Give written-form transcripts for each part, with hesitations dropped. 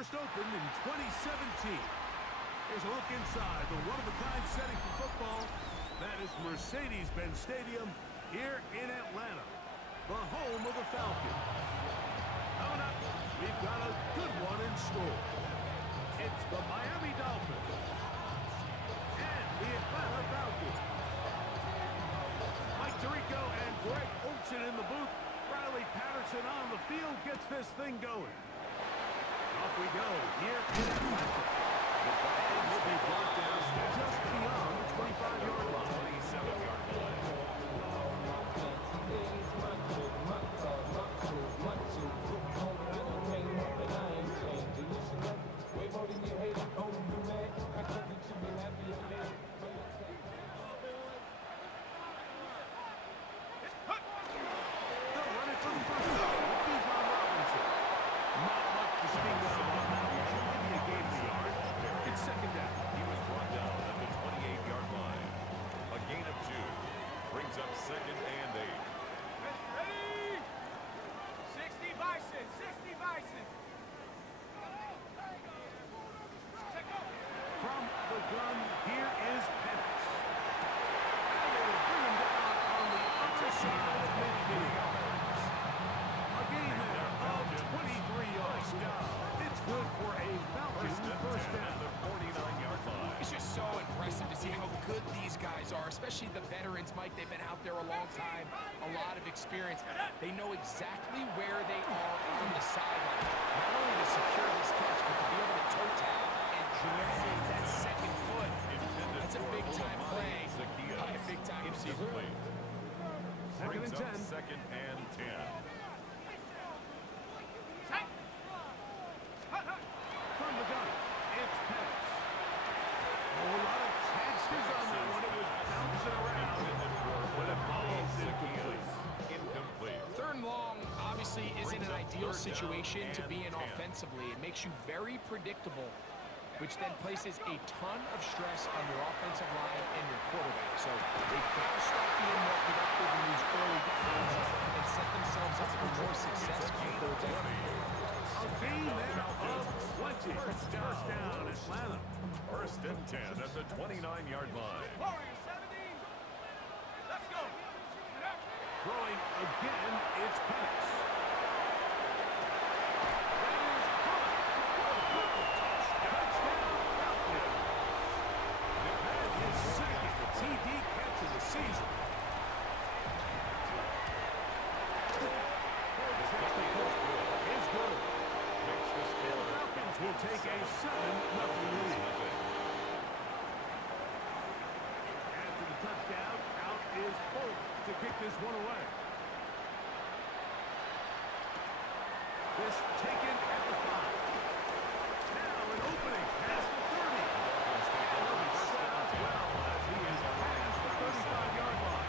first opened in 2017. Here's a look inside the one-of-a-kind setting for football. That is Mercedes-Benz Stadium here in Atlanta, the home of the Falcons. Coming up, we've got a good one in store. It's the Miami Dolphins and the Atlanta Falcons. Mike Tirico and Greg Olsen in the booth. Riley Patterson on the field gets this thing going. Off we go here in Atlanta. And will be brought down just beyond the 25-yard line. 27-yard line. Especially the veterans, Mike. They've been out there a long time, a lot of experience. They know exactly where they are on the sideline. Not only to secure this catch, but to be able to toe tap and drag that second foot. That's a big-time play by a big-time receiver. Second and 10. Second and 10. From the gun, it's Pettis. A lot of chances on that one. It was bouncing around, but it falls incomplete. Third and long obviously isn't an ideal situation to be in offensively. It makes you very predictable, which then places a ton of stress on your offensive line and your quarterback. So they've got to start being more productive in these early downs and set themselves up for more success on third down. A gain there of 20. First down, Atlanta. First and 10 at the 29-yard line. Let's go. Throwing again, it's Pettis. Touchdown, Falcons. And his second TD catch of the season. Is good. The Falcons will take a 7-0 lead. After the touchdown, out is Folk to kick this one away. This taken at the 5. Now an opening past the 30. And he'll be set up well as he is past the 35-yard line.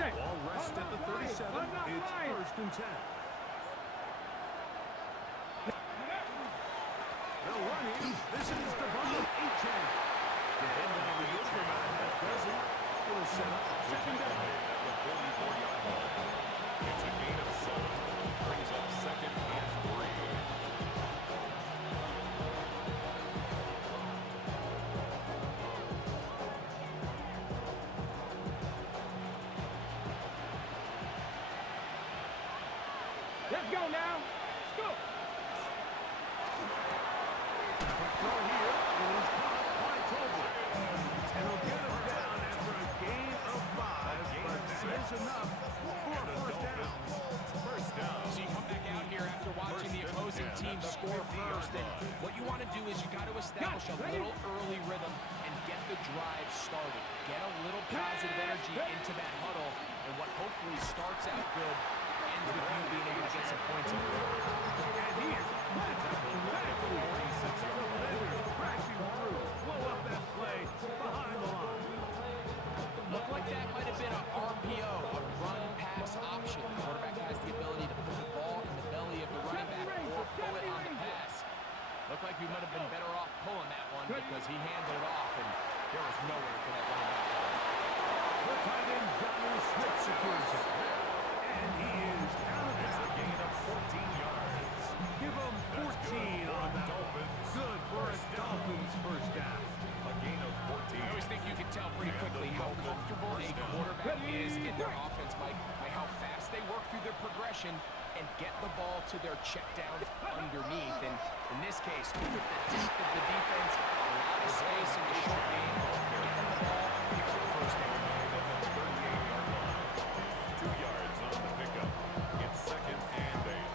Ball rests at the 37. It's first and 10. They'll run it. This is Devon Achane. And now the Ultraman has dozen. It'll set up second down. At the 44-yard line. It's a gain of 7. Brings up second and 3. Let's go now. Let's go. Throw here. It is caught by Tolbert. And he'll get him down after a gain of 5. But that is enough for a first down. First down. So you come back out here after watching the opposing team score first, and what you want to do is you got to establish a little early rhythm and get the drive started. Get a little positive energy into that huddle, and what hopefully starts out good ends with you being able to get some points in the road. And he is crashing through. Blow up that play behind the line. Looked like that might have been an RPO, a run-pass option. The quarterback has the ability to put the ball in the belly of the running back or pull it on the pass. Looked like we might have been better off pulling that one because he handed it off, and there was nowhere for that running back. The tight end, Jonnu Smith, secures it. And he is out of It's a bounds. gain of 14 yards. Give him 14 on that one. Good for a Dolphins first down. A gain of 14. I always think you can tell pretty quickly how comfortable a quarterback is in their offense, Mike, by how fast they work through their progression and get the ball to their check down underneath. And in this case, with the depth of the defense, a lot of space in the short game, get them the ball, pick up the first down. At the 38-yard line. 2 yards on the pickup. It's second and 8.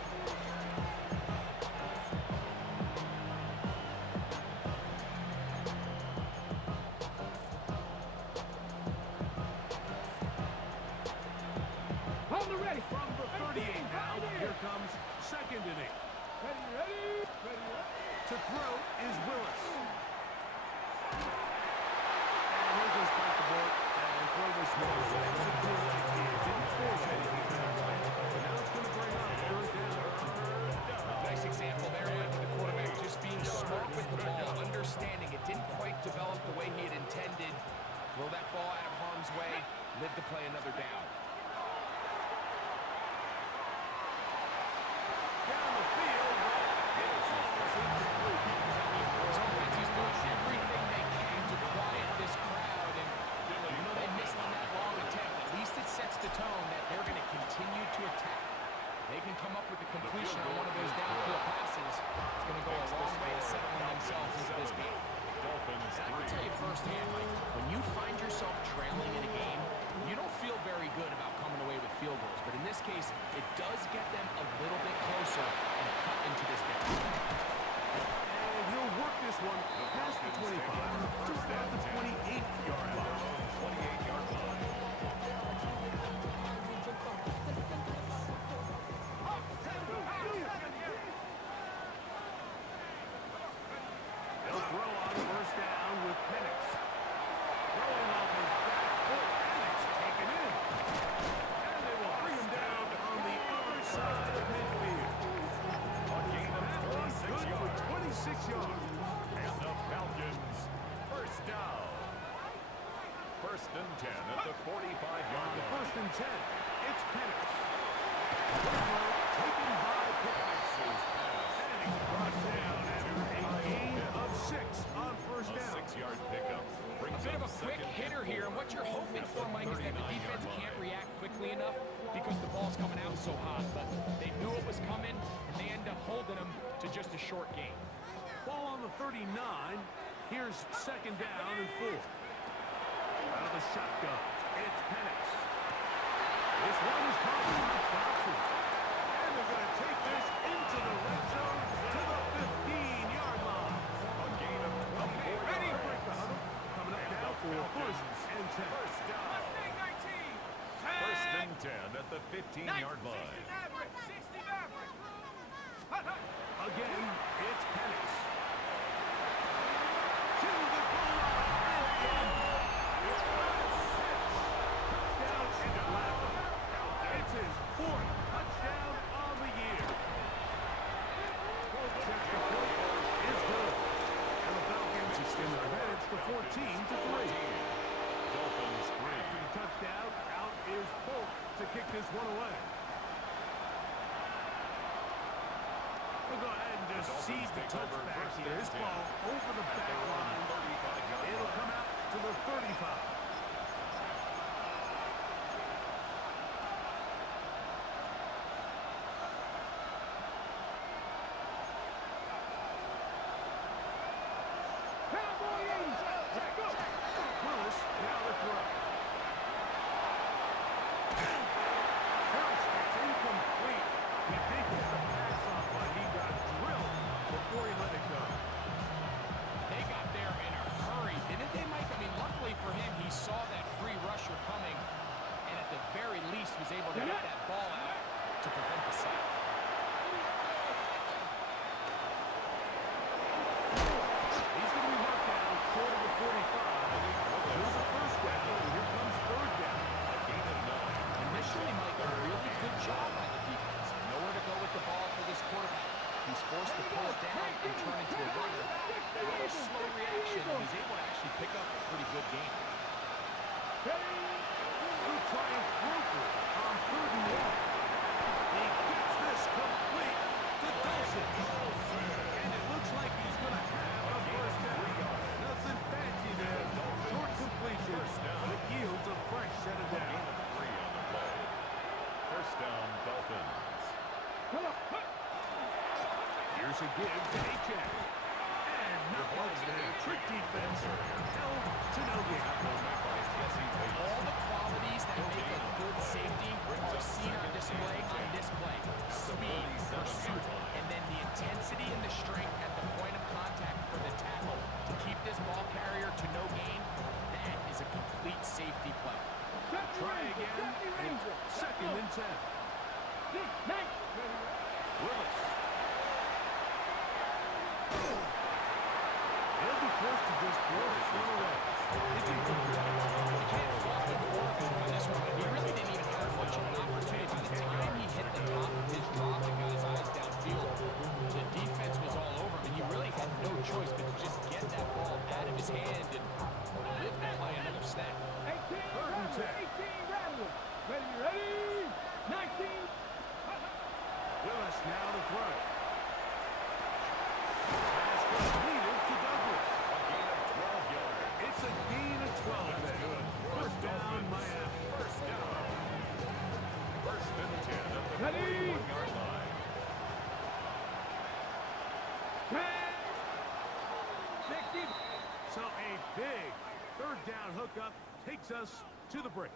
Hold it ready. From the 38 now, here comes second and 8. Ready, ready, ready, ready. To throw is Willis. And he'll just bite the bullet and throw this one away. He didn't force anything there. But now it's going to bring up third down. Nice example there, Mike, of the quarterback just being smart with the ball, understanding it didn't quite develop the way he had intended. Throw that ball out of harm's way, live to play another down. Down the field, His offense is doing everything they can to quiet this crowd, and you know they missed on that long attempt. At least it sets the tone that they're going to continue to attack. They can come up with a completion on one of those downfield passes. It's going to go a long way to settling themselves into this game. Dolphins And I can tell you firsthand, Mike, when you find yourself trailing in a game, you don't feel very good about coming away with field goals. But in this case, it does get them a little bit closer and cut into this deficit. and he'll work this one past the 25 to about the 28-yard line. 28-yard line. They'll throw on first down with Penix. Throwing off his back foot, and it's taken in. And they will bring him down on the other side of midfield. A gain of That was 26 good for yards. 26 yards. And the Falcons, first down. First and 10 at the 45-yard line. First and 10. It's Penix. Taken by Penix. And he's brought down after a gain of 6 on first A down. 6-yard pickup. A bit of a quick hitter here, and what you're hoping for, Mike, is that the defense can't react quickly enough because the ball's coming out so hot. But they knew it was coming, and they end up holding them to just a short gain. Ball on the 39. Here's second down and 4. Out of the shotgun, it's Penix. This one is caught by Dodson. And they're going to take this into the red zone to the 15-yard line. A gain of 24 Ready? yards. Break the huddle. Coming up now for first and 10. First down. First and 10 at the 15-yard line. Again, it's Penix. To the goal line. And touchdown in Atlanta. It's his 4th touchdown on the year. Folks, extra point is good. And the Falcons extend their advantage to 14-3. Dolphins 3. After the touchdown, out is Polk to kick this one away. We'll go ahead and just cede the touchback here. This ball over the back line. It'll come out to the 35. Cowboy 80. Let's go. Willis, now the throw. First, it's incomplete. He did get the pass off, but he got drilled before he let it go. They got there in a hurry, didn't they, Mike? I mean, luckily for him, he saw that free rusher coming, and at the very least was able to get that ball out to prevent the sack. He's going to be marked down short of the 45. Here's the first down, and here comes third down. A gain of 9. And this it down and turn into a runner. A little slow reaction, and he's able to actually pick up a pretty good game. He'll try and proof it on 3rd and 1. He gets this complete to Dulcich. And it looks like he's going to have a first down. Nothing fancy there. Short completion, but it yields a fresh set of downs. First down, Dolphins. Here's a give to Achane. And not much there. Trick defense held to no gain. All the qualities that make a good safety are seen on display on this play. Speed, pursuit, and then the intensity and the strength at the point of contact for the tackle to keep this ball carrier to no gain. That is a complete safety play. Try again. It's 2nd and 10. Willis. He'll be forced to just throw this one away. It's incomplete. You can't fault the quarterback on this one. He really didn't even have much of an opportunity. By the time he hit the top of his drop and got his eyes downfield, the defense was all over him, and he really had no choice but to just get that ball out of his hand and live to play another snap. 3rd and 10. Ready? 19. Willis now to throw. Pass completed to Douglas. It's a gain of 12 there. First down, Miami. First down. 1st and 10 at the Ready? 41-yard line. 60. So a big 3rd down hookup takes us to the break.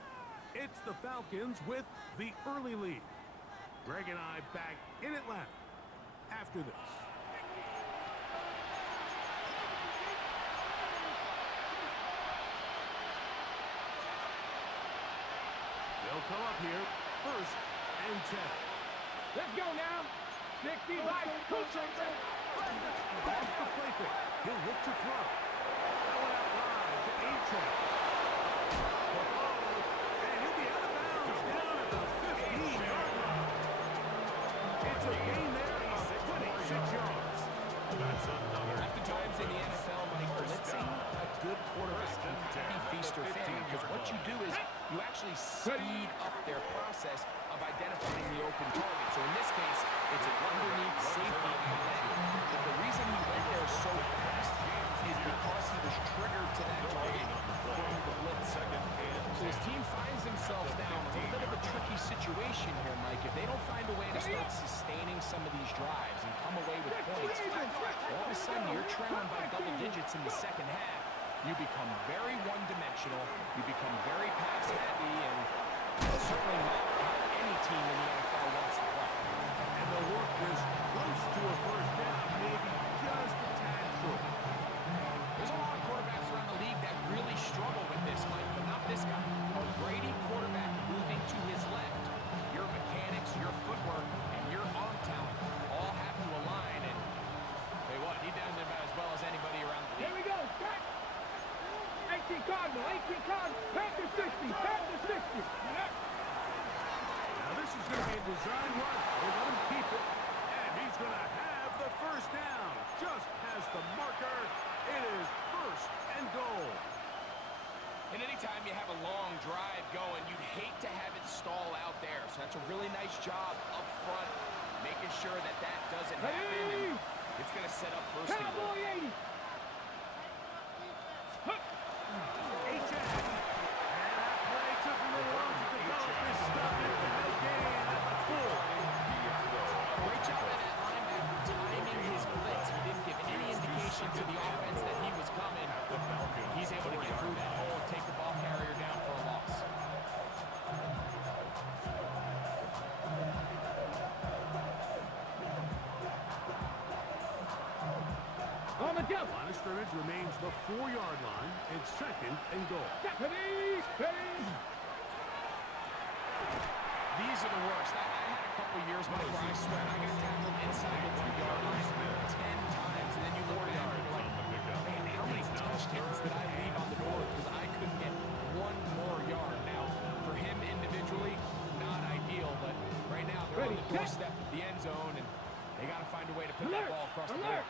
It's the Falcons with the early lead. Greg and I back in Atlanta after this. They'll come up here 1st and 10. Let's go now. 60. Right. Off the play fake. He'll look to throw. Going out wide to Achane. And he'll be out of bounds down at the 15-yard line. It's a gain there of 26 yards. That's another. Oftentimes in the NFL, like blitzing a good quarterback can be feast or famine, because what you do is you actually speed up their process of identifying the open target. So in this case, it's an underneath safety outlet. But the reason he went there so fast is because he was triggered to that target from the blitz. So his team finds themselves now in a little bit of a tricky situation here, Mike. If they don't find a way to start sustaining some of these drives and come away with points, all of a sudden you're trailing by double digits in the second half. You become very one-dimensional, you become very pass-heavy, and certainly not how any team in the NFL wants to play. And the work was close to a first down, maybe just a tad short. There's a lot of quarterbacks around the league that really struggle with this, Mike, but not this guy. A Brady quarterback moving to his left. Your mechanics, your footwork, and your arm talent all have to align, and tell you what, he does it about as well as anybody around the Here league. we go. 18 Cardinal. Panther 60. Panther 60. Now this is going to be a design run. They let him keep it, and he's going to have the first down. Just past the marker, it is 1st and goal. And anytime you have a long drive going, you'd hate to have it stall out there. So that's a really nice job up front, making sure that that doesn't happen. And it's going to set up 1st and goal. Cowboy 80. Achane. And that play took a little long to develop this stuff into no gain at the 4. Great job by that linebacker timing his blitz. He didn't give any indication to the offense that he was coming. He's able to get through that hole and take the ball carrier down for a loss. On the jump. Line of scrimmage remains the 4-yard line. It's 2nd and goal. Ready. These are the worst. I had a couple years, Mike, where I swear I got tackled inside the 1-yard line 10 times, and then you look back and you're like, man, how many touchdowns did I leave on the board because I couldn't get one more yard? Now, for him individually, not ideal, but right now they're on the doorstep of the end zone, and they got to find a way way to put that ball across the board.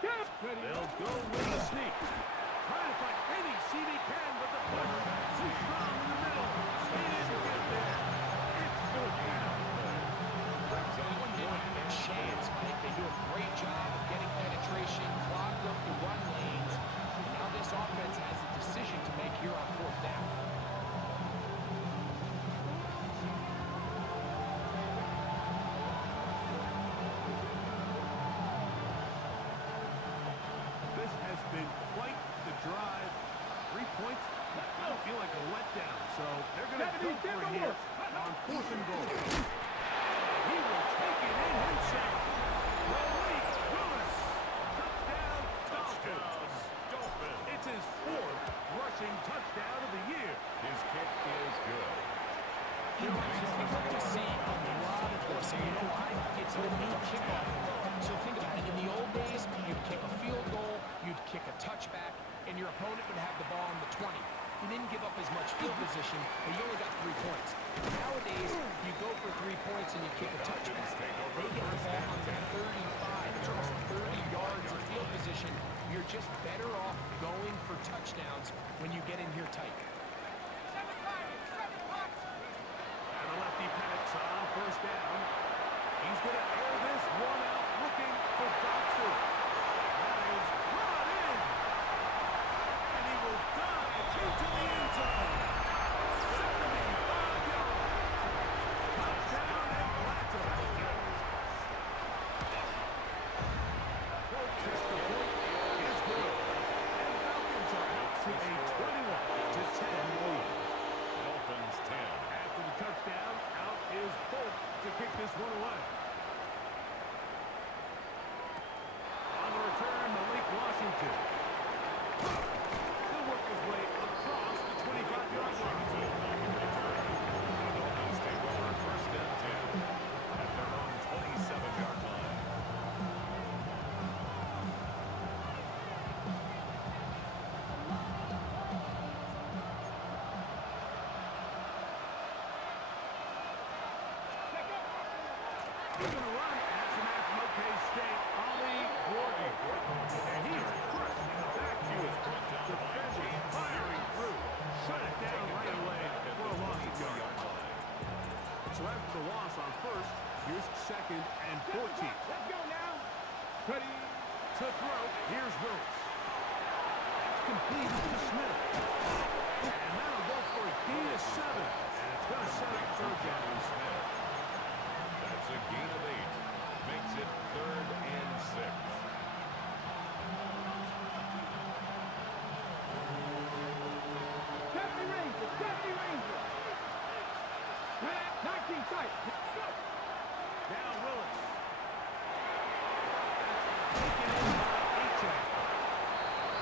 They'll go with the sneak. Trying to find any seam he can, but the pressure too strong in the middle. He didn't get there. It's fourth down. That one didn't have a chance, Mike. They do a great job of getting penetration, clogged up the run lanes, and now this offense has a decision to make here on fourth down. This has been quite the drive. 3 points, I feel like a letdown, so they're going to go for it here on fourth and goal. He will take it in himself. Malik Willis. Touchdown, Dolphins. It's his fourth rushing touchdown of the year. His kick is good. You know, I think we're going to see a lot of this, and you know why? It's the new kickoff. So think about it. In the old days, you'd kick a field goal, you'd kick a touchback, and your opponent would have the ball on the 20. You didn't give up as much field position, but you only got 3 points. Nowadays, you go for 3 points and you kick a touchback. They get the ball on the 35. It's almost 30 yards of field position. You're just better off going for touchdowns when you get in here tight. And the lefty panics on first down. He's going to air this one out looking for Dotson. That is brought in. And he will dive into the end zone. 75 yards. Touchdown Atlanta. Full extra point is good. And Falcons are out to a 21-10 lead. Dolphins 10. After the touchdown, out is Folk to kick this one away. On the return, Malik Washington. He'll work his way across the 25-yard line. Dolphins take over first and 10 at their own 27-yard line. He's going to run at from OK State, Ali Gordon. And he is crushed in the backfield. Defenders firing through. Shut it down right away for a loss of yard. So after the loss on first, here's second and 14. Let's go now. Ready. To throw, here's Willis. That's complete to Smith. And that'll go for a gain of 7. And it's going to set up third down. That's a gain of 8. Makes it third and 6. Stephanie Ranger. Stephanie Ranger. 19 sight. Go. Now Willis. Taken in by H.A.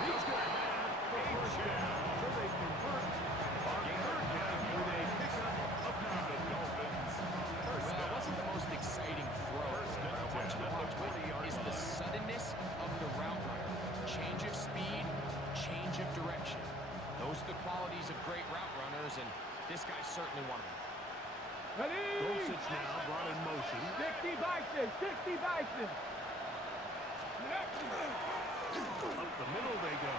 He's going to have the first down. So they convert on third down with a pickup of 9. The Dolphins first Well, it down. wasn't the most exciting throw. What I want you to watch is the suddenness of the route runner. Change of speed, change of direction. Those are the qualities of great route runners, and this guy's certainly one of them. Ready. Dulcich now brought in motion. 60 Bison. 60 Bison. Up the middle they go.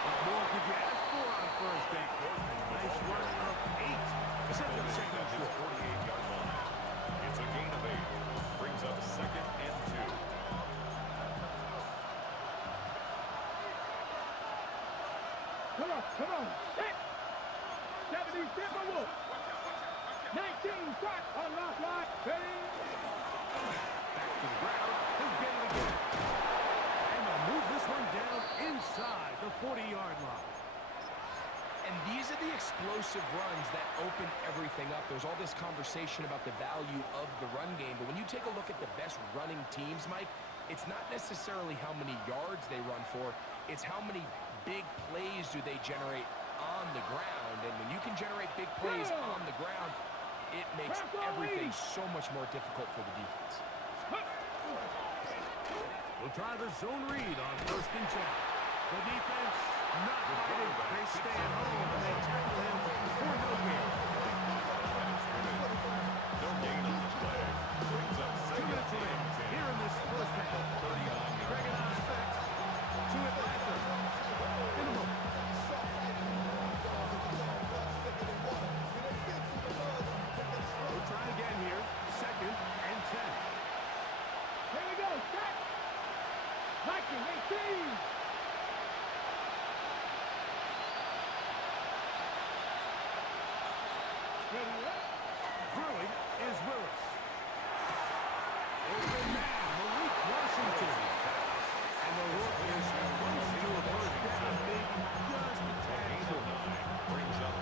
What more could you ask for on first down? Nice run of 8. Set them second His short. 48-yard line. It's a gain of 8. Brings up second and 2. Come on. Come on. 70 Timberwolves. 19 shot on left line. Ready. Back to the ground. He'll get it again. And they'll move this one down inside the 40-yard line. And these are the explosive runs that open everything up. There's all this conversation about the value of the run game, but when you take a look at the best running teams, Mike, it's not necessarily how many yards they run for, it's how many big plays do they generate on the ground. And when you can generate big plays on the ground, it makes everything so much more difficult for the defense. We'll try the zone read on first and 10. The defense not biting. They stay at home and they tackle him for no gain. No gain on the play. Brings up second blocking, 18. Ready up. Throwing is Willis. Open man, Malik Washington. And the look is close to a first down, maybe just a tad short.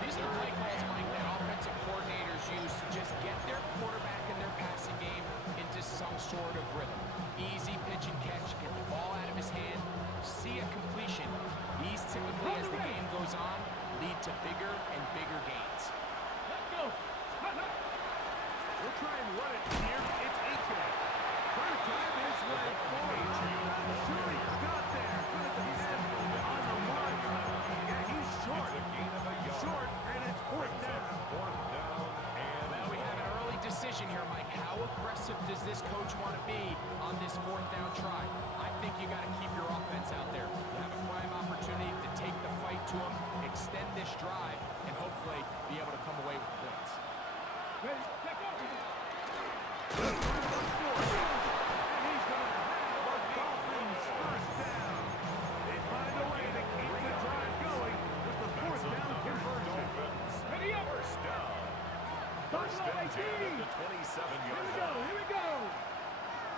These are the play calls, Mike, that offensive coordinators use to just get their quarterback and their passing game into some sort of rhythm. Easy pitch and catch, get the ball out of his hand, see a completion. These typically, as the game goes on, lead to bigger and bigger gains. Let's go. Hot, hot. We'll try and run it here. It's A-Track. Trying to drive his way forward. Not sure he got there. Good at the end on the line. Yeah, he's short. Short, and it's fourth down. Well, we have an early decision here, Mike. How aggressive does this coach want to be on this fourth down try? I think you got to keep your offense out there. You have a prime opportunity to take the fight to him, extend this drive, and hopefully be able to come away with points. Ready, check out. And he's going to have a Dolphins first down. They find a way to keep the drive going with the fourth down conversion. Ready up. First down. First and 10 at the 27-yard line. Here we go.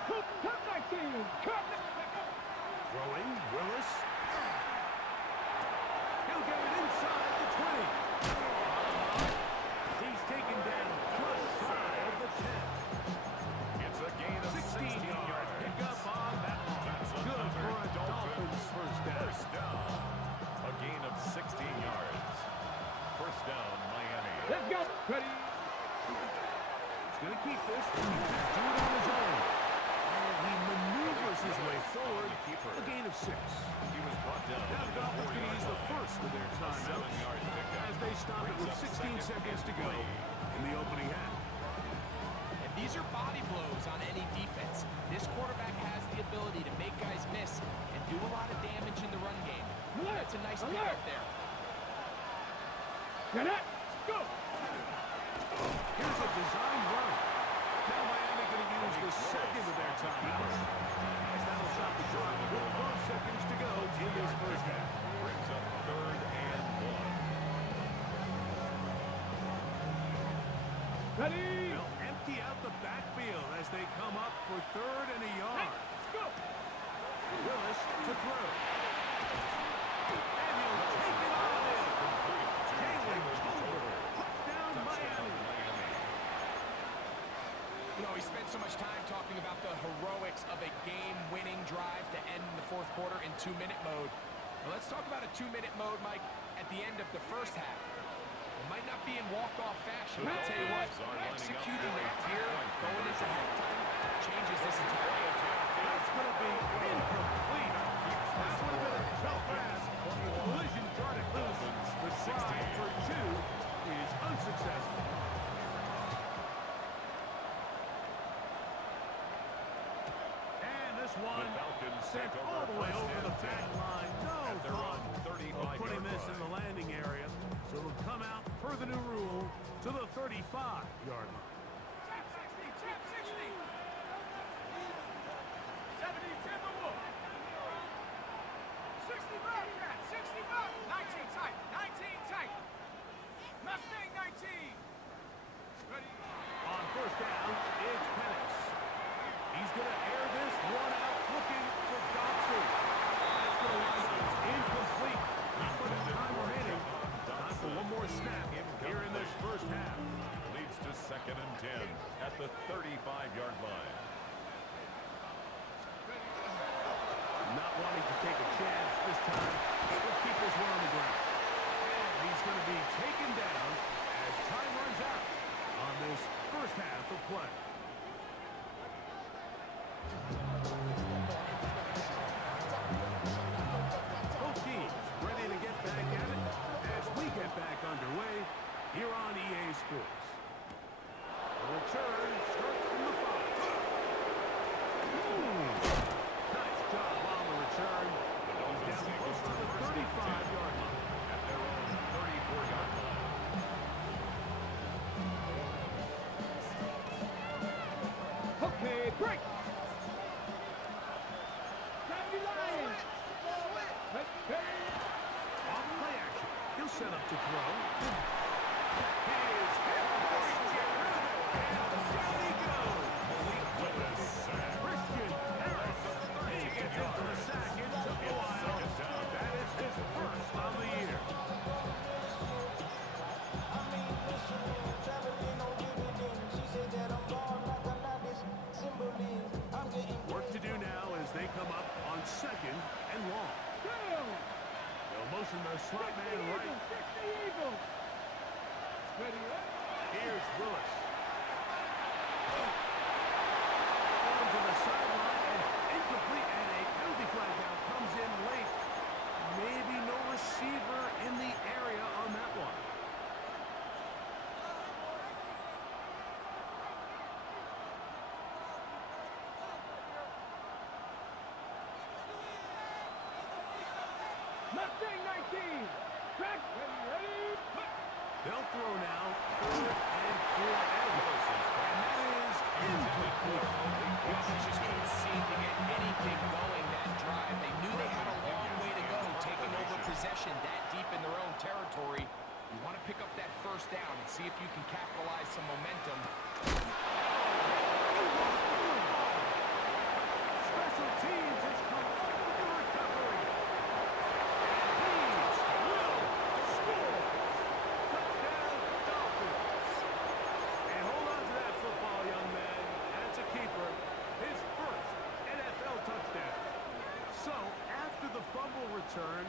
Cut 19. Cut. Throwing, Willis. He'll get it inside the 20. He's taken down just shy of the 10. It's a gain of 16-yard pickup on that one. Good for a Dolphins first down. First down. A gain of 16 yards. First down, Miami. Let's go. Ready. He's going to keep this. He can do it on his own. And he maneuvers his way forward. A gain of 6. He was brought down. Now the Dolphins can use the first of their timeouts as they stop it with 16 seconds to go in the opening half. And these are body blows on any defense. This quarterback has the ability to make guys miss and do a lot of damage in the run game. That's a nice pickup there. Get it. Go. Here's a design run. Now Miami going to use the second of their timeouts. As that'll stop the drive with 12 seconds to go in this first half. Brings up third and 1. Ready. They'll empty out the backfield as they come up for third and a yard. Let's go. Willis to throw. And he'll take it all in. Jalen Tolbert. Touchdown Miami. You know, we spent so much time talking about the heroics of a game-winning drive to end the fourth quarter in 2-minute mode. Well, let's talk about a 2-minute mode, Mike, at the end of the first half. It might not be in walk-off fashion, but I'll tell you what, executing that here, going into halftime, changes this entire game. That's going to be incomplete. That would have been a tough pass. The collision darted loose. The try for 2 is unsuccessful. And this one sent all the way over the back line. No thought of putting this in the landing area. So it'll come out per the new rule to the 35-yard line. Chap 60. Chap 60. 70 Timberwolf. 60 back. 60 back. 19 tight. 19 tight. Mustang 19. Ready. On first down, it's Penix. He's going to air this one out looking for Dotson. That's going to be incomplete. Not much time remaining. Time for one more snap here in this first half. Leads to second and to throw. He is hit before he can get rid of it, and down he goes. Christian Harris, he gets in for the sack. It took a while. That is his first on the year. Work to do now as they come up on 2nd and long. They'll motion the slot man right. Here's Willis. On to the sideline and incomplete, and a penalty flag now comes in late. Maybe no receiver in the area on that one. They'll throw now, 4th and 4 and that is incomplete. The offense just couldn't seem to get anything going that drive. They knew they had a long way to go, taking over possession that deep in their own territory. You want to pick up that first down and see if you can capitalize some momentum. Special teams has come up with the recovery. And Hayes will score. Touchdown, Dolphins. And hold on to that football, young man. That's a keeper. His first NFL touchdown. So, after the fumble return,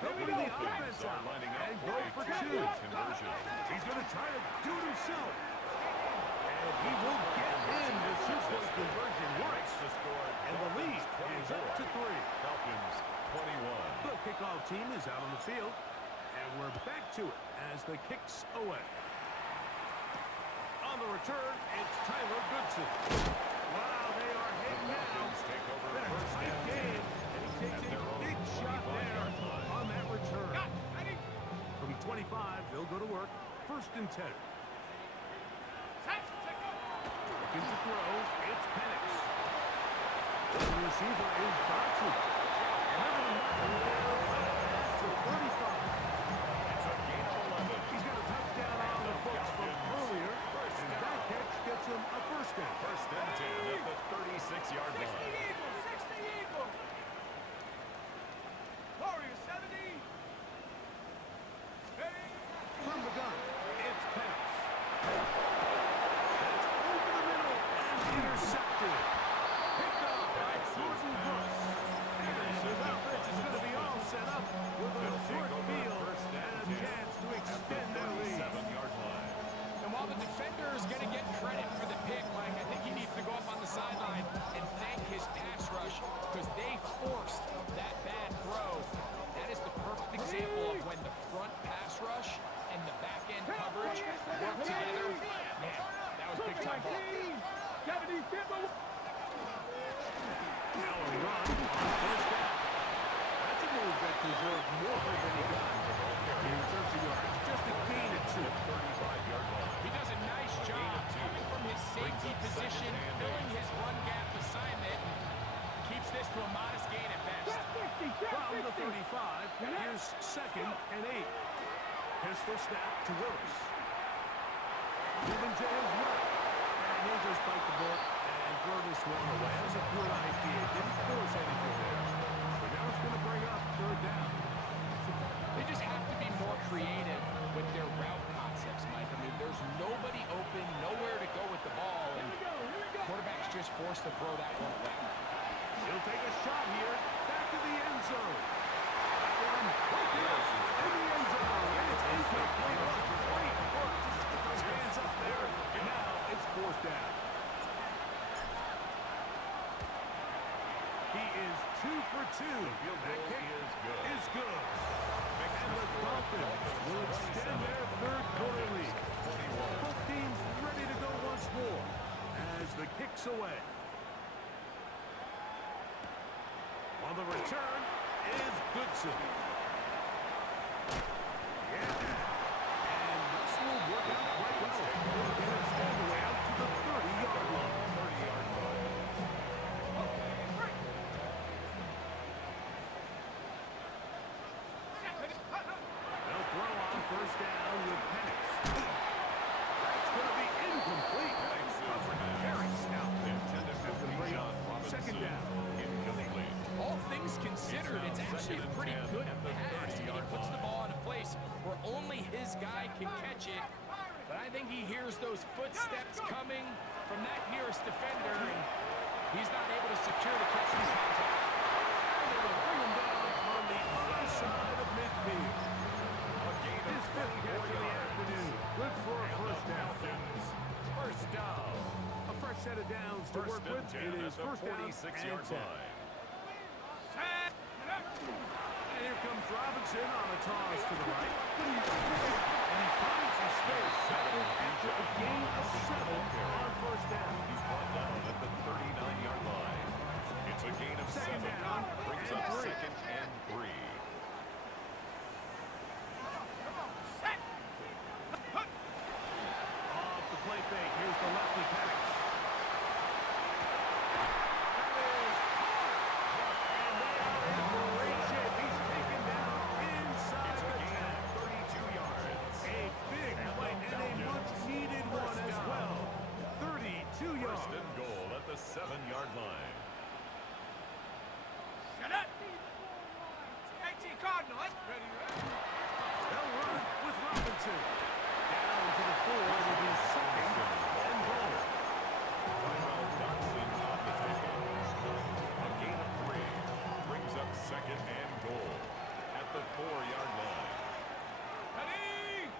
he'll bring the offense out and go for 2. He's going to try to do it himself. And he will get in. The 2-point conversion works. And the lead is up to 3. Falcons 21. The kickoff team is out on the field. And we're back to it as the kick's away. On the return, it's Tyler Goodson. Wow, they are hitting now. Falcons take over Been a first tight and game. And he takes a big shot there on that return. From 25, they'll go to work. 1st and 10. Looking to throw, it's Penix. The receiver is Dotson. And they're going to knock him down past the 35. It's a gain of 11. He's got a touchdown on the books from earlier. And that catch gets him a first down. 1st and 10 at the 36-yard line. From the gun, it's Penix. That's over the middle and intercepted. Picked off by Jordan Brooks. And his offense is going to be all set up with a short field and a chance to extend their lead. 7-yard line. And while the defender is going to get credit for the pick, Mike, I think he needs to go up on the sideline and thank his pass rush because they forced that bad throw. That is the perfect example of when the front pass rush and the back end coverage work together. Man, that was big time ball. Now a run on 1st down. That's a move that deserved more than he got. In terms of yards, just a gain of 2. 35-yard line. He does a nice job coming from his safety position, filling his run gap assignment, keeps this to a modest gain at best. From the 35, here's 2nd and 8. Pistol snap to Willis. Moving to his left. And he'll just bite the bullet and throw this one away. That was a good idea. Didn't force anything there. But now it's going to bring up 3rd down. They just have to be more creative with their route concepts, Mike. I mean, there's nobody open, nowhere to go with the ball, and quarterback's just forced to throw that one away. He'll take a shot here. Back to the end zone. That one right there in the end zone. And it's incomplete. Great work. Just put those hands up there. And now it's 4th down. He is 2 for 2. That kick is good. And the Dolphins will extend their 3rd quarter lead. Both teams ready to go once more as the kick's away. On the return is Goodson. Yeah. And this will work out quite well. He'll get it all the way out to the 30-yard line. 30-yard line. They'll throw on 1st all things considered, it's actually a pretty good pass. I mean, he puts the ball in a place where only his guy can catch it. But I think he hears those footsteps coming from that nearest defender, and he's not able to secure the catch through contact. And they will bring him down on the far side of midfield. His fifth catch of the afternoon. Good for a first down. First down. A fresh set of downs to work with. It is first down and 46-yard 10. line. And here comes Robinson on a toss to the right. And he finds his space after a gain of 7 on first down. He's brought down at the 39-yard line. It's a gain of 7. Second down Brings and up 3. second and 3. Off the play fake. Here's the lefty pass. That is caught. And they are in great shape. He's taken down inside It's a the gain 10. of 32 yards. A big play and a much-needed one as well. 32 yards. First and goal at the 7-yard line. Shut up! 18 Cardinals. Ready, ready. They'll run with Robinson. Down to the 4. It is second and goal. Timeout Dotson on the table. A gain of 3. Brings up second and goal at the 4-yard line. Ready.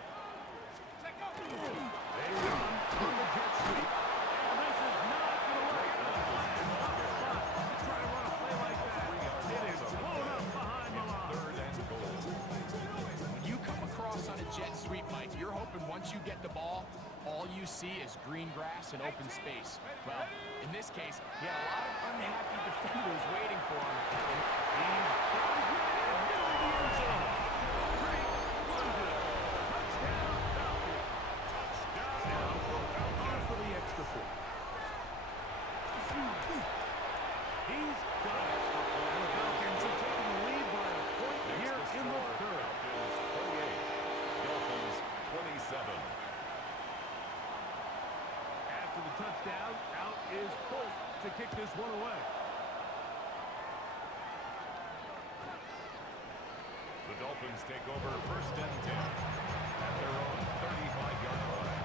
Set, go. They run on the jet sweep. And this is not going to work out. Tough spot to try to run a play like that. It is blown up behind the line. Third and goal. When you come across on a jet sweep, Mike, you're hoping once you get the ball, all you see is green grass and open space. Well, in this case, he had a lot of unhappy defenders waiting for him. He's got his man middle of the end zone. Great blunder. Touchdown, Falcons. Touchdown for the extra point. He's got it. And the Falcons have taken the lead by a point here in the third. Falcons 28. Dolphins 27. After the touchdown, out is Holt to kick this one away. The Dolphins take over first and 10 at their own 35-yard line.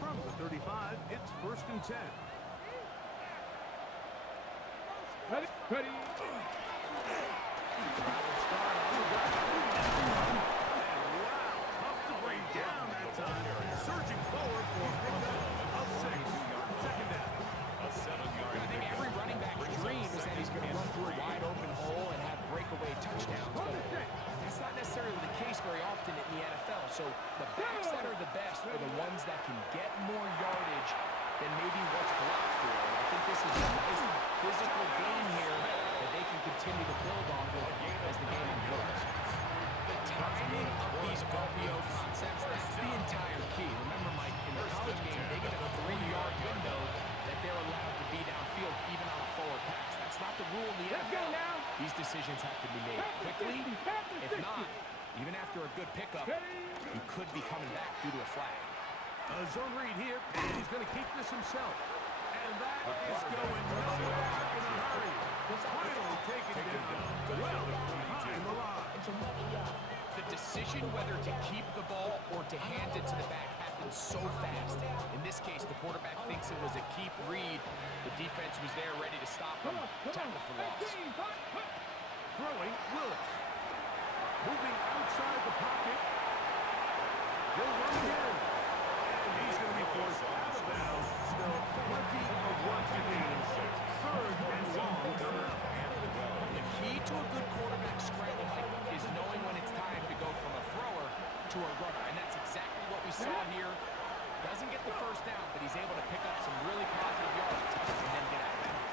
From the 35, it's first and 10. Ready, ready. Tough to bring down that time. Surging forward for a pickup of 6. Second down. A 7-yard I think every running back's dream is that he's going to run through a wide open hole and have breakaway touchdowns. But that's not necessarily the case very often in the NFL. So the backs that are the best are the ones that can get more yardage than maybe what's blocked for. And I think this is a nice physical game here that they can continue to build off of as the game unfolds. The timing of these RPO concepts, that's the entire key. Remember, Mike, in the college game, they get a 3-yard window that they're allowed to be downfield even on a forward pass. That's not the rule in the NFL. These decisions have to be made quickly. If not, even after a good pickup, you could be coming back due to a flag. A zone read here, and he's going to keep this himself. And that is going nowhere in a hurry. Finally taken down. Well behind the line. The decision whether to keep the ball or to hand it to the back happens so fast. In this case, the quarterback thinks it was a keep read. The defense was there ready to stop him. Tackle for loss. Throwing Willis. Moving outside the pocket. He'll run again. And he's going to be forced out of bounds. Still plenty of work to do. Third and long coming up. The key to a good quarterback scramble, Mike, is knowing when it's time to go from a thrower to a runner. And that's exactly what we saw here. Doesn't get the first down, but he's able to pick up some really positive yards and then get out of bounds.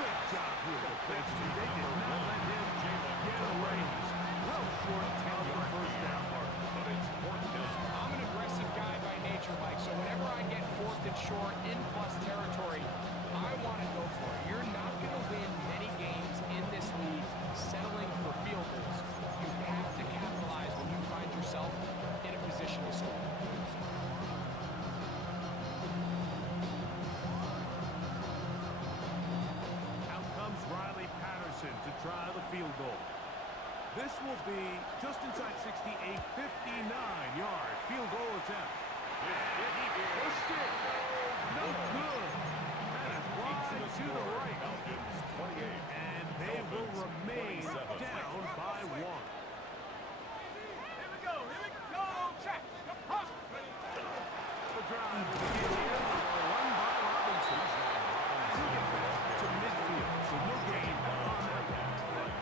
Good job here defensively. They did not let him get away. Well short of the first down mark. But it's fourth down. I'm an aggressive guy by nature, Mike, so whenever I get fourth and short in plus territory, I want to go for it. You're not going to win many games in this league settling for field goals. You have to capitalize when you find This will be just inside 60, a 59-yard field goal attempt. Pushed it. No good. That is wide to the right. Falcons 28. And they will remain down by 1. Here we go. Check. The drive will begin here with a run by Robinson. And he'll get back to midfield, so no gain on that one.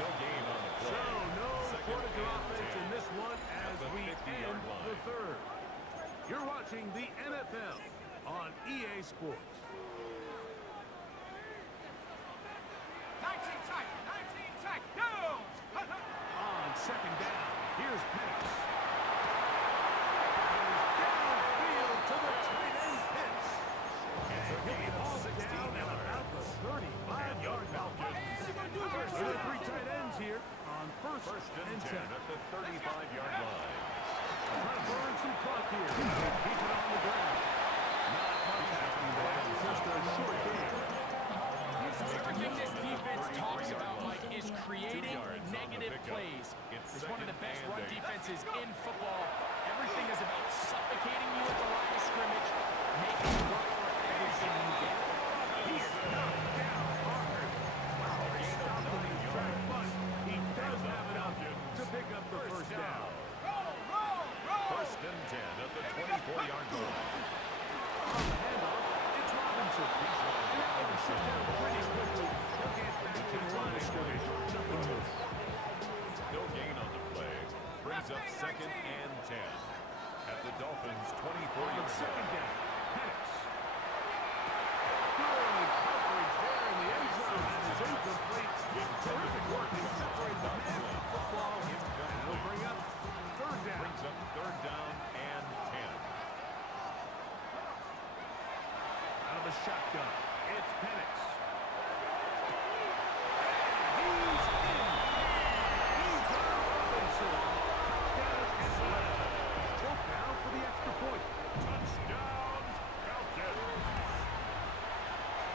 No gain on the play. So no Second quarter and offense 10 in this one as at the we 50-yard end line. the third. You're watching the NFL on EA Sports. 19 tight. Go! On second down, here's Penix. Downfield to the tight end Pitts. And he'll be hauled down at about the 35-yard line. There are 3 tight ends here on first and 10. At the 35-yard line. Trying to burn some clock here. Keep it on the ground. Not much happening there. Just a short game. Everything this defense talks about, Mike, is creating negative plays. It's one of the best run defenses in football. Everything is about suffocating you at the line of scrimmage, making you work for everything you get. He's knocked down hard. Wow, he stopped him in his tracks, but he does have enough to pick up the first down. Roll! First and 10 at the 24-yard line. On the handoff, it's Robinson. And that one will sit down pretty quickly. He'll get back to the line of scrimmage. Nothing new. No gain on the play. Brings up second and 10 at the Dolphins' On 24-yard second line. down, Penix. Good coverage there in the end zone. And is incomplete. Terrific work to separate the man from football. And he'll bring up third down. Brings up third down and 10. Out of the shotgun, it's Penix. And he's in. He's got Robinson. Touchdown Atlanta. Choke down for the extra point. Touchdown, Falcons.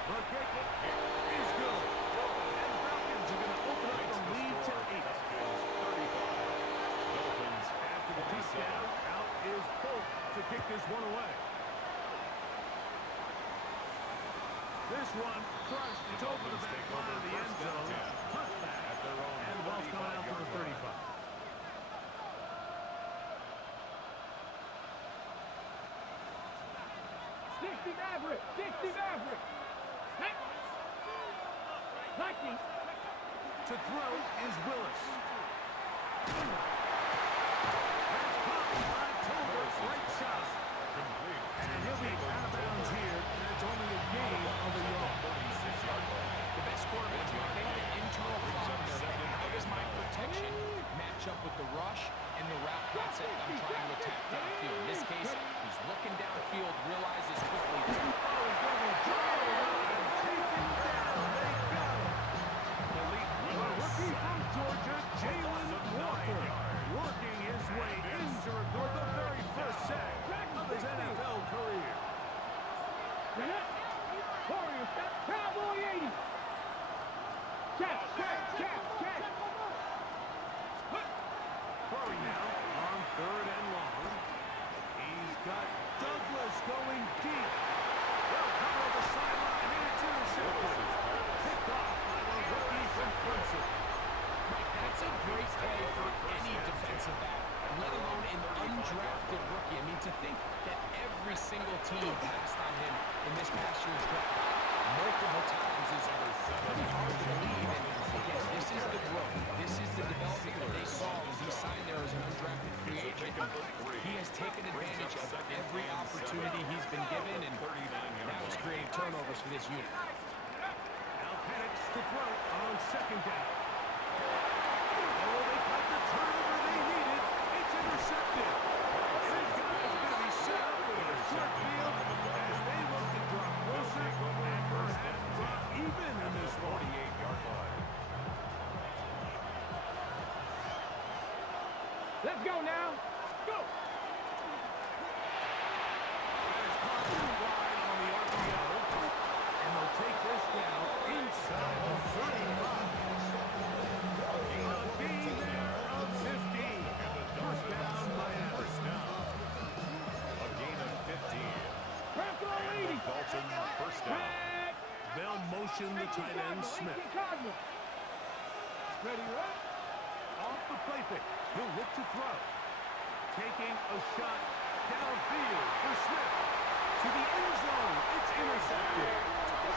The kick is good. And the Falcons are going to open up the lead to 8. Dolphins After the touchdown, out is Polk to kick this one away. This one crushed. It's over the back line of the end zone. Touchback. at their own And the ball's coming out to the 35. Dixie Maverick! Nike! To throw is Willis. That's caught by Tolbert, right side. complete. And he'll be out of bounds here, and it's only a gain of a yard. 46-yard line. The best quarterbacks, Mike, they have an internal clock there. How does my protection match up with the rush and the route concept I'm trying to attack downfield? In this case, he's looking downfield, realizes quickly. Oh, he's going to drive around and take him down. They got him. The rookie from Georgia, Jalen Walker, working his way in to record the very first sack of his NFL career. Warriors, Cowboy 80! Check! Throwing now on third and long. He's got Douglas going deep. They'll cover the sideline, and it's intercepted. Picked off by the rookie from Clemson. Mike, that's a great play for any defensive back, let alone an undrafted rookie. I mean, to think that every single team passed on him in this past year's draft multiple times is pretty hard to believe. And again, this is the growth. This is the development that they saw when he signed there as an undrafted free agent. He has taken advantage of every opportunity he's been given, and now he's creating turnovers for this unit. Now Penix to throw on second down. Oh, they got the turnover they needed. It's intercepted. And these guys are going to be set up with a short field as they look to draw closer and perhaps drop even in this one. 48-yard line. Let's go now! Go! That is caught too wide on the RPO. And they'll take this down inside the 35. Gain tight end Smith. Ready, right? Off the play fake. He'll look to throw. Taking a shot downfield for Smith. To the end zone. It's intercepted.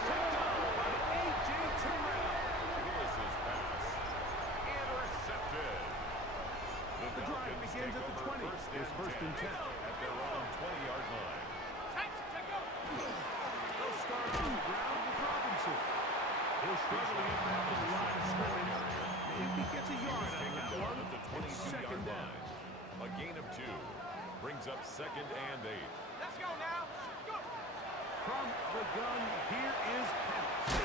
Picked up by A.J. Terrell. Willis's pass. Intercepted. The drive begins at the 20. It's first and 10. At their own 20-yard line. They'll start on the ground with Robinson. He'll struggle to get back to the line of scrimmage. If he gets a yard on that one, it's second down. A gain of 2 brings up second and 8. Let's go now. Go. From the gun, here is Penix.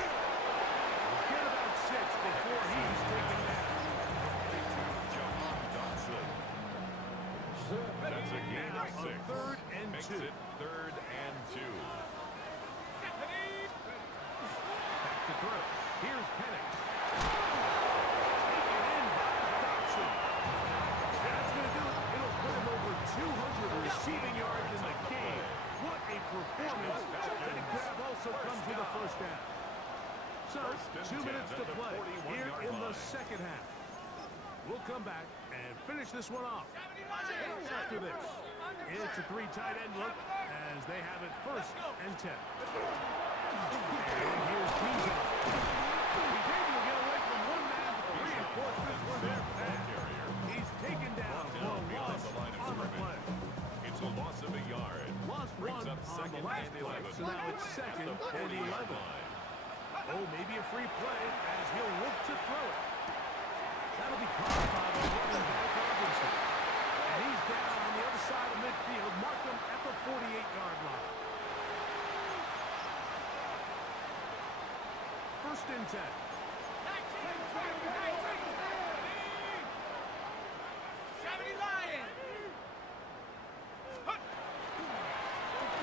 Get about 6 before he's taken down. Jahan Dotson. That's a gain Now of a 6. third and Makes 2. it third and 2. Back to throw. Here's Penix. Taken in by Dotson. That's going to do it. It'll put him over 200 receiving yards in the game. What a performance. That grab also comes with a first down. So, 2 minutes to play here in the second half. We'll come back and finish this one off. After this, it's a 3 tight end look as they have it first and 10. And here's Bijan. He's able to get away from one man, but the reinforcements were there for that. He's taken down for a loss on the play. It's a loss of a yard. Lost Brings one up on second the last and play, 11. so now it's second At the and 40-yard 11. line. Oh, maybe a free play as he'll look to throw it. That'll be caught by the running back Robinson. And he's down on the other side of midfield. Mark him at the 48-yard line. First and 10. 70 Lions.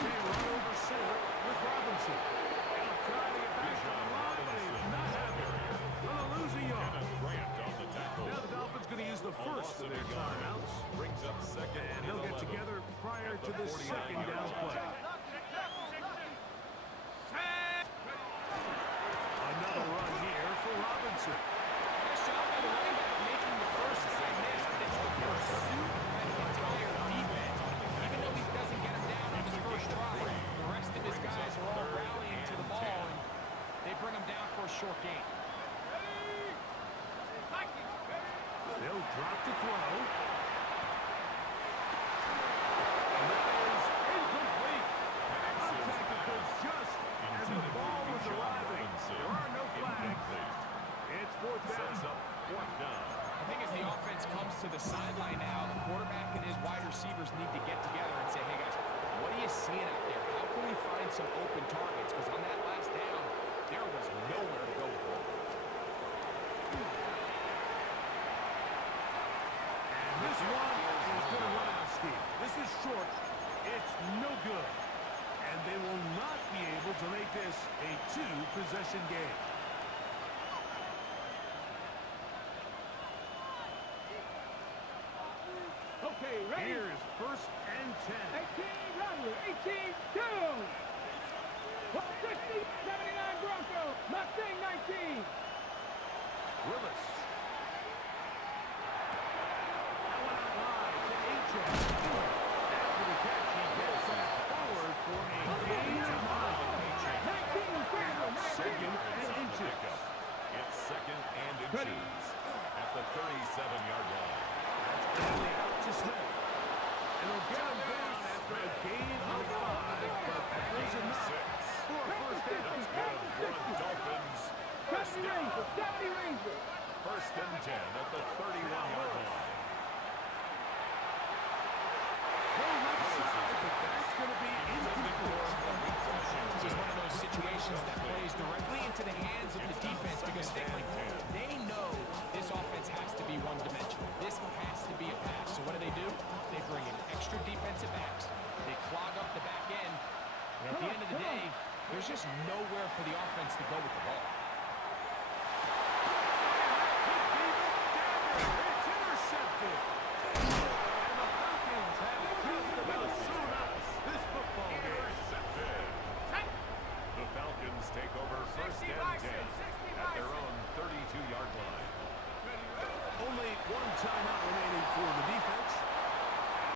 They run over center with Robinson. He'll try to get back to the line, but he's not having it. Gonna lose a yard. Grant on the tackle. Now the Dolphins gonna use the A first loss of of their a yard. timeouts. Brings up second And and they'll get 11. together prior to the second down play. Another run here for Robinson. Nice job by the running back making the first guy miss, but it's the pursuit by the entire defense. Even though he doesn't get him down on his first try, the rest of his guys are all rallying to the ball, and they bring him down for a short gain. They'll drop to throw. And that is incomplete. Contact occurred just as the ball was arriving. There are no flags. It's fourth Sets down. up fourth down. I think as the offense comes to the sideline now, the quarterback and his wide receivers need to get together and say, hey guys, what are you seeing out there? How can we find some open targets? Because on that last down, there was nowhere to go with the ball. And this one is going to run out of steam. This is short. It's no good. And they will not be able to make this a 2-possession game. Okay, ready? Here's first and 10. 18 Rodley, 18 2. 60, 79 Broncos, Mustang 19. Willis. That one out wide to H. After the catch, he gets that forward for a gain of 9. Second and inches. It's second and inches at the 37-yard line. Finally out to Smith. It'll get him down after a gain of 5, but that is enough for a first down. That's good for the Dolphins. 70 Rangers, 70 Rangers. First and 10 at the 31-yard line. Full left side, but that's going to be incomplete. This is one of those situations that plays directly into the hands of the defense because they know this offense has to be one-dimensional. This has to be a pass. So what do? They bring in extra defensive backs. They clog up the back end. And at the end of the day, there's just nowhere for the offense to go with the ball.